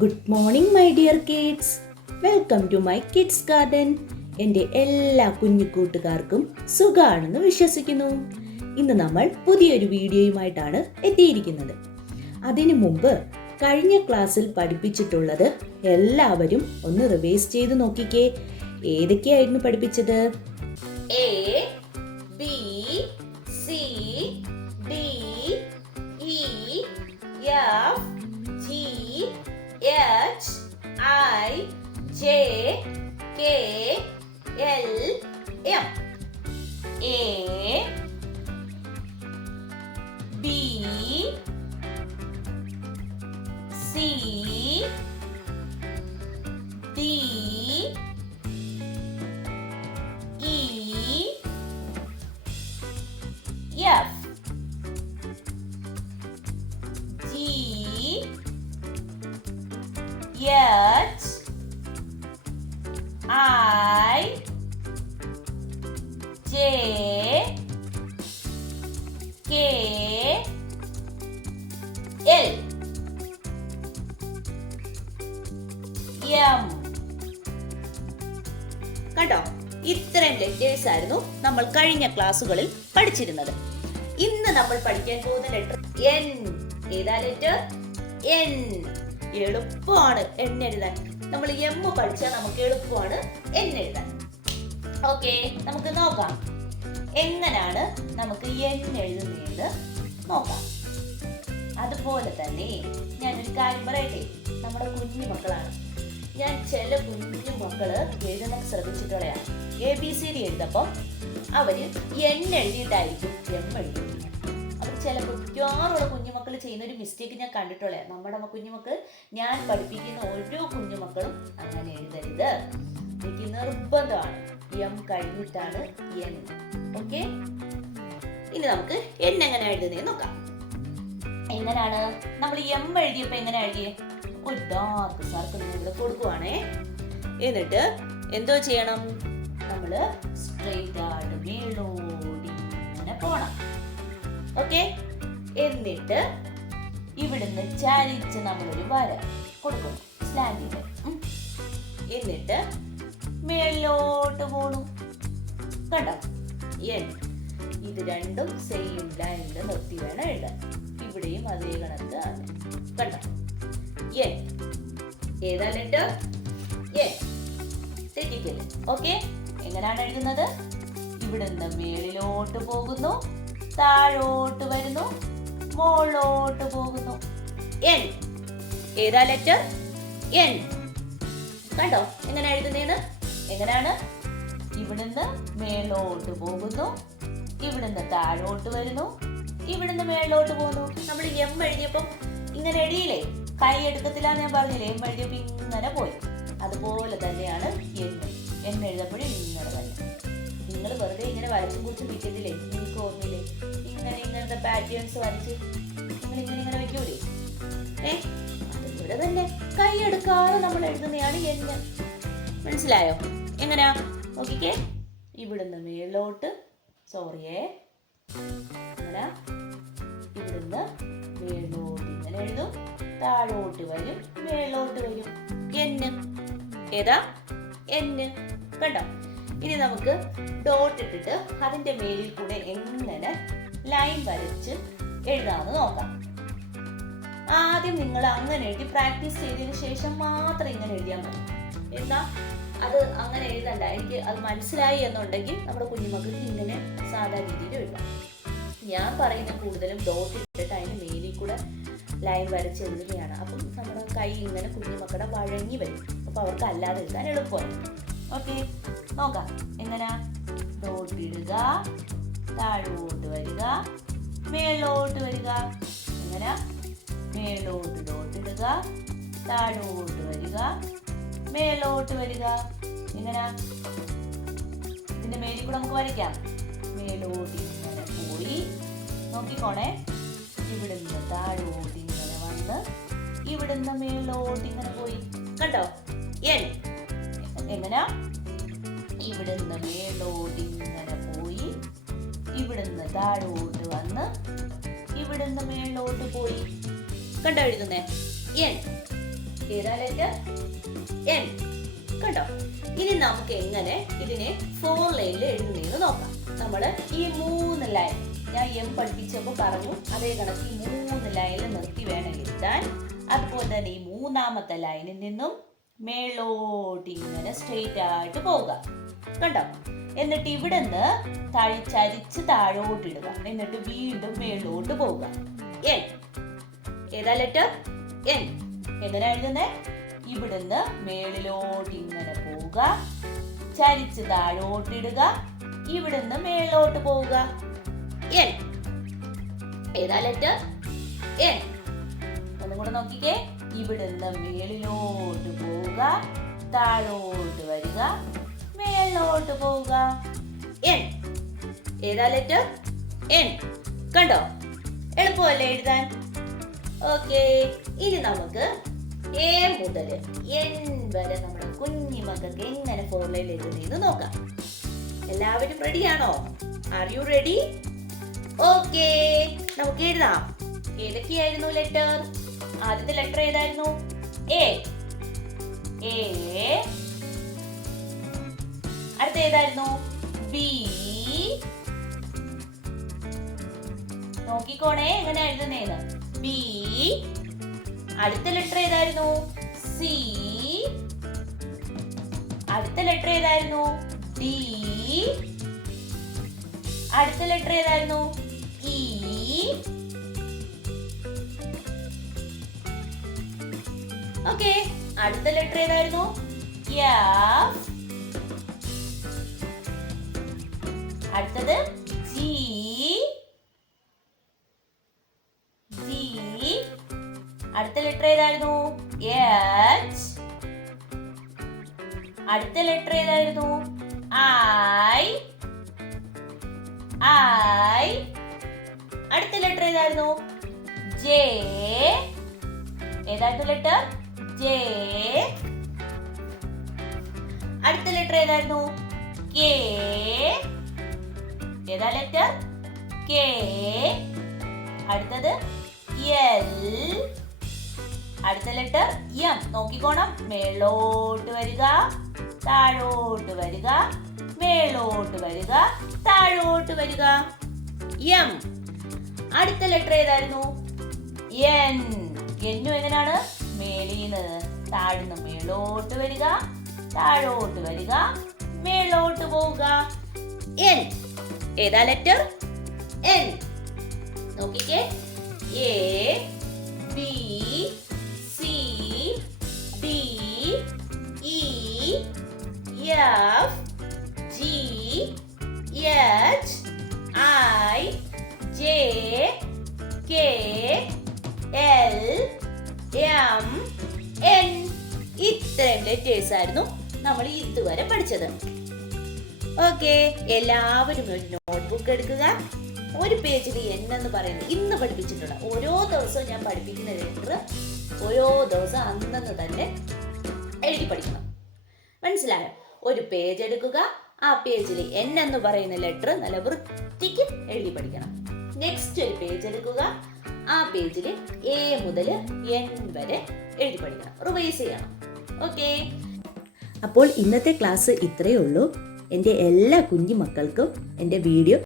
Good morning my dear kids. Welcome to my kids garden. എൻ്റെ എല്ലാ കുഞ്ഞു കൂട്ടുകാർക്കും സുഖാണെന്ന് വിശ്വസിക്കുന്നു. ഇന്ന് നമ്മൾ പുതിയൊരു വീഡിയോയുമായിട്ടാണ് എത്തിയിരിക്കുന്നത്. അതിനു മുമ്പ് കഴിഞ്ഞ ക്ലാസ്സിൽ പഠിപ്പിച്ചിട്ടുള്ളത് എല്ലാവരും ഒന്ന് റിവൈസ് ചെയ്ത് നോക്കിക്കേ. ഏതൊക്കെയായിരുന്നു പഠിപ്പിച്ചത്? A, B, C, D, E, F, G, H, I, J, K, L, M. A, B, C, D, E, F, G, H, I, J, K, L, M. കണ്ടോ? ഇത്രയും ലെറ്റേഴ്സ് ആയിരുന്നു നമ്മൾ കഴിഞ്ഞ ക്ലാസ്സുകളിൽ പഠിച്ചിരുന്നത്. ഇന്ന് നമ്മൾ പഠിക്കാൻ പോകുന്ന ലെറ്റർ N. ഏതാ ലെറ്റർ? N. എളുപ്പമാണ് N എഴുതാൻ. നമ്മൾ M പഠിച്ചാൽ നമുക്ക് എളുപ്പമാണ് N എഴുതാൻ. ഓക്കെ, നമുക്ക് നോക്കാം എങ്ങനെയാണ് നമുക്ക് N എഴുതുന്നതെന്ന് നോക്കാം. അതുപോലെ തന്നെ ഞാനൊരു കാര്യം പറയട്ടെ. നമ്മുടെ കുഞ്ഞു മക്കളാണ്. ഞാൻ ചില കുഞ്ഞു മക്കള് എഴുതാൻ ശ്രദ്ധിച്ചിട്ടുള്ളതാണ്. ABCD എഴുതപ്പം അവര് N എഴുതിയിട്ടായിരിക്കും M എഴുതുന്നത്. അവർ ചിലപ്പോൾ മിക്കവാറുള്ള കുഞ്ഞുമക്കൾ ചെയ്യുന്ന ഒരു മിസ്റ്റേക്ക് ഞാൻ കണ്ടിട്ടുള്ള. നമ്മുടെ കുഞ്ഞുമക്കൾ, ഞാൻ പഠിപ്പിക്കുന്ന ഓരോ കുഞ്ഞുമക്കളും അങ്ങനെ എഴുതരുത്. എനിക്ക് നിർബന്ധമാണ് M കഴിഞ്ഞിട്ടാണ് N. ഓക്കെ, ഇനി നമുക്ക് N എങ്ങനെ എഴുതുന്നതെന്ന് നോക്കാം. എങ്ങനെയാണ് നമ്മൾ M എഴുതിയപ്പോ എങ്ങനെ എഴുതിയേ? ഒരു ഡാർക്ക് സർക്കിൾ ഇവിടെ കൊടുക്കുവാണേ. എന്നിട്ട് എന്തോ ചെയ്യണം? നമ്മള് സ്ട്രെയിറ്റ് ആയിട്ട് മേലോടി ഇങ്ങനെ പോണം. ഓക്കെ, എന്നിട്ട് ഇവിടുന്ന് ചരിച്ച് നമ്മളൊരു വര കൊടുക്കണം, സ്ലാൻഡിൽ. എന്നിട്ട് മേലോട്ട് പോണു. കണ്ടോ? N. ഇത് രണ്ടും സെയിം ലൈനിൽ നിർത്തി വേണം എഴുതാൻ. ഇവിടെയും അതേ കണക്ക് ആണ്. കണ്ടോ? N. ഏതാ ലെറ്റർ? N. തെറ്റിക്കല്. ഓക്കെ, എങ്ങനെയാണ് എഴുതുന്നത്? ഇവിടുന്ന് മേളിലോട്ട് പോകുന്നു, താഴോട്ട് വരുന്നു, മുകളിലോട്ട് പോകുന്നു. N. ഏതാ ലെറ്റർ? N. കണ്ടോ എങ്ങനെ എഴുതുന്നേന്ന്? എങ്ങനെയാണ്? ഇവിടുന്ന് മേലോട്ട് പോകുന്നു, ഇവിടുന്ന് താഴോട്ട് വരുന്നു, ഇവിടുന്ന് മേലോട്ട് പോകുന്നു. നമ്മൾ M എഴുതിയപ്പം ഇങ്ങനെ എഴുതിയില്ലേ? കൈ എടുക്കത്തില്ല ഞാൻ പറഞ്ഞില്ലേ? M എഴുതിയപ്പോ ഇങ്ങനെ പോയി. അതുപോലെ തന്നെയാണ് N എഴുതപ്പോഴും ഇങ്ങനെ തന്നെ. നിങ്ങൾ വെറുതെ ഇങ്ങനെ വരച്ചും കുറിച്ച് പിറ്റത്തില്ലേ? നിങ്ങൾക്ക് ഓർമ്മയില്ലേ? ഇങ്ങനത്തെ പാറ്റേൺസ് വരച്ച് ഇങ്ങനെ വെക്കൂലേ? അതുപോലെ തന്നെ കൈ എടുക്കാതെ നമ്മൾ എഴുതുന്നതാണ് N. മനസ്സിലായോ? എങ്ങനെയാ നോക്കിക്കേ. ഇവിടുന്ന് മേലോട്ട്, അങ്ങനെ ഇവിടുന്ന് മേലോട്ട് ഇങ്ങനെ എഴുതും, താഴോട്ട് വരും, മേലോട്ട് വരും. N. ഏതാ? N. കണ്ടോ? ഇനി നമുക്ക് ഡോട്ട് ഇട്ടിട്ട് അതിന്റെ മേലിൽ കൂടെ എങ്ങനെ ലൈൻ വരച്ച് എഴുതാമെന്ന് നോക്കാം. ആദ്യം നിങ്ങൾ അങ്ങനെ എഴുതി പ്രാക്ടീസ് ചെയ്തതിന് ശേഷം മാത്രം ഇങ്ങനെ എഴുതിയാൽ മതി. എന്നാ അത് അങ്ങനെ എഴുതണ്ട. എനിക്ക് അത് മനസ്സിലായി എന്നുണ്ടെങ്കിൽ നമ്മുടെ കുഞ്ഞുമക്കൾക്ക് ഇങ്ങനെ സാധാ രീതിയിൽ എഴുതാം. ഞാൻ പറയുന്ന കൂടുതലും ഡോട്ട് ഇട്ടിട്ട് അതിന് മേലിൽ കൂടെ ലൈൻ വരച്ച് എഴുതുകയാണ്. അപ്പം നമ്മുടെ കൈ ഇങ്ങനെ കുഞ്ഞുമക്കളുടെ വഴങ്ങി വരും. അപ്പൊ അവർക്ക് അല്ലാതെ എഴുതാൻ എളുപ്പമായി. ഓക്കെ, നോക്കാം എങ്ങനെ. ഡോട്ട് ഇടുക, താഴോട്ട് വരിക, മേലോട്ട് വരിക. എങ്ങനെ? മേലോട്ട് ഡോട്ട് ഇടുക, താഴോട്ട് വരിക, മേലോട്ട് വരിക. എങ്ങനെ? ഇതിന്റെ മേലിൽ കൂടെ നമുക്ക് വരയ്ക്കാം. മേലോട്ട് ഇങ്ങനെ പോയി, നോക്കിക്കോണേ. ഇവിടുന്ന് താഴോട്ട് ഇങ്ങനെ വന്ന്, ഇവിടുന്ന് മേലോട്ട് ഇങ്ങനെ പോയി. കണ്ടോ? N. എങ്ങനെ? ഇവിടുന്ന് മേലോട്ട് ഇങ്ങനെ പോയി, ഇവിടുന്ന് താഴോട്ട് വന്ന്, ഇവിടുന്ന് മേലോട്ട് പോയി. കണ്ടോ എഴുതുന്നേ? N. ഏതാ ലെറ്റർ? എൻ. കണ്ടോ? ഇനി നമുക്ക് എങ്ങനെ ഇതിനെ 4 ലൈനിൽ എഴുതുന്നതെന്ന് നോക്കാം. നമ്മൾ ഈ 3 ലൈൻ ഞാൻ എം പഠിപ്പിച്ചപ്പോൾ പറഞ്ഞു, അതേ കണക്ക് ഈ 3 ലൈനിൽ നിർത്തി വേണം എഴുതാൻ. അതുപോലെ തന്നെ ഈ 3ാമത്തെ ലൈനിൽ നിന്നും മേലോട്ട് ഇങ്ങനെ സ്ട്രെയിറ്റ് ആയിട്ട് പോവുക. കണ്ടോ? എന്നിട്ട് ഇവിടെ നിന്ന് ചരിച്ച് താഴോട്ട് ഇടുക. എന്നിട്ട് വീണ്ടും മേലോട്ട് പോവുക. എൻ. ഏതാ ലെറ്റർ? എൻ. എങ്ങനെ എഴുതുന്നേ? ഇവിടുന്ന് മേളിലോട്ട് ഇങ്ങനെ പോവുക, ചരിച്ച് താഴോട്ട് ഇടുക, ഇവിടുന്ന് മേലോട്ട് പോവുക. എൻ. ഏതാ ലെറ്റർ? എൻ. ഒന്നും കൂടെ നോക്കിക്കേ. ഇവിടുന്ന് മേളിലോട്ട് പോവുക, താഴോട്ട് വരിക, മേലോട്ട് പോവുക. എൻ. ഏതാ ലെറ്റർ? എൻ. കണ്ടോ? എളുപ്പമല്ലേ എഴുതാൻ? ഓക്കെ. ഇനി നമുക്ക് എ മുതൽ എൻ വരെ നമ്മുടെ കുഞ്ഞിമക്കൾക്ക് എങ്ങനെ 4 ലൈൻ എഴുതുന്നതെന്ന് നോക്കാം. എല്ലാവരും റെഡിയാണോ? Are you ready? ഓക്കെ, നമുക്ക് എഴുതാം. ഏതൊക്കെയായിരുന്നു ലെറ്റർ? ആദ്യത്തെ ലെറ്റർ ഏതായിരുന്നു? എ. എ. അടുത്ത ഏതായിരുന്നു? ബി. നോക്കിക്കോണേ എങ്ങനെ എഴുതുന്നേന്ന്. ബി. അടുത്ത ലെറ്റർ ഏതായിരുന്നു? സി. അടുത്ത ലെറ്റർ ഏതായിരുന്നു? ഡി. അടുത്ത ലെറ്റർ ഏതായിരുന്നു? ഇ. ഓക്കെ. അടുത്ത ലെറ്റർ ഏതായിരുന്നു? എഫ്. അടുത്തത് ജി. ജി. അടുത്ത ലെറ്റർ ഏതായിരുന്നു? എച്ച്. അടുത്ത ലെറ്റർ ഏതായിരുന്നു? ഐ. ഐ. അടുത്ത ലെറ്റർ ഏതായിരുന്നു? ജെ. ഏതായിരുന്നു ലെറ്റർ? ജെ. അടുത്ത ലെറ്റർ ഏതായിരുന്നു? കെ. ഏതാ ലെറ്റർ? കെ. അടുത്തത് എൽ. അടുത്ത ലെറ്റർ എം. നോക്കിക്കോണം. മേലോട്ട് വരിക, താഴോട്ട് വരിക, മേലോട്ട് വരിക, താഴോട്ട് വരിക. എം. അടുത്ത ലെറ്റർ ഏതായിരുന്നു? എൻ. എന്നും എങ്ങനെയാണ്? മേലീന്ന് താഴ്ന്ന് മേലോട്ട് വരിക, താഴോട്ട് വരിക, മേലോട്ട് പോവുക. എൻ. ഏതാ ലെറ്റർ? എൻ. നോക്കിക്കേ. A, B, C, D, E, F, G, H, I, J, K, L, M, N. ഇത്രയും ലെറ്റേഴ്സ് ആയിരുന്നു നമ്മൾ ഇതുവരെ പഠിച്ചത്. ഓക്കെ, എല്ലാവരും ഒരു നോട്ട്ബുക്ക് എടുക്കുക. ഒരു പേജിൽ എന്നു പറയുന്നത് ഇന്ന് പഠിപ്പിച്ചിട്ടുള്ള ഓരോ ദിവസവും ഞാൻ പഠിപ്പിക്കുന്ന ലെറ്റർ ഓരോ ദിവസം അന്നന്ന് തന്നെ എഴുതി പഠിക്കണം. മനസ്സിലായോ? ഒരു പേജ് എടുക്കുക. ആ പേജിൽ എന്ന് പറയുന്ന ലെറ്റർ നല്ല വൃത്തിക്ക് എഴുതി പഠിക്കണം. നെക്സ്റ്റ് ഒരു പേജ് എടുക്കുക. ആ പേജിൽ എ മുതൽ എൻ വരെ എഴുതി പഠിക്കണം. റിവൈസ് ചെയ്യണം. ഓക്കെ. അപ്പോൾ ഇന്നത്തെ ക്ലാസ് ഇത്രയേ ഉള്ളൂ. എൻ്റെ എല്ലാ കുഞ്ഞു മക്കൾക്കും എൻ്റെ വീഡിയോ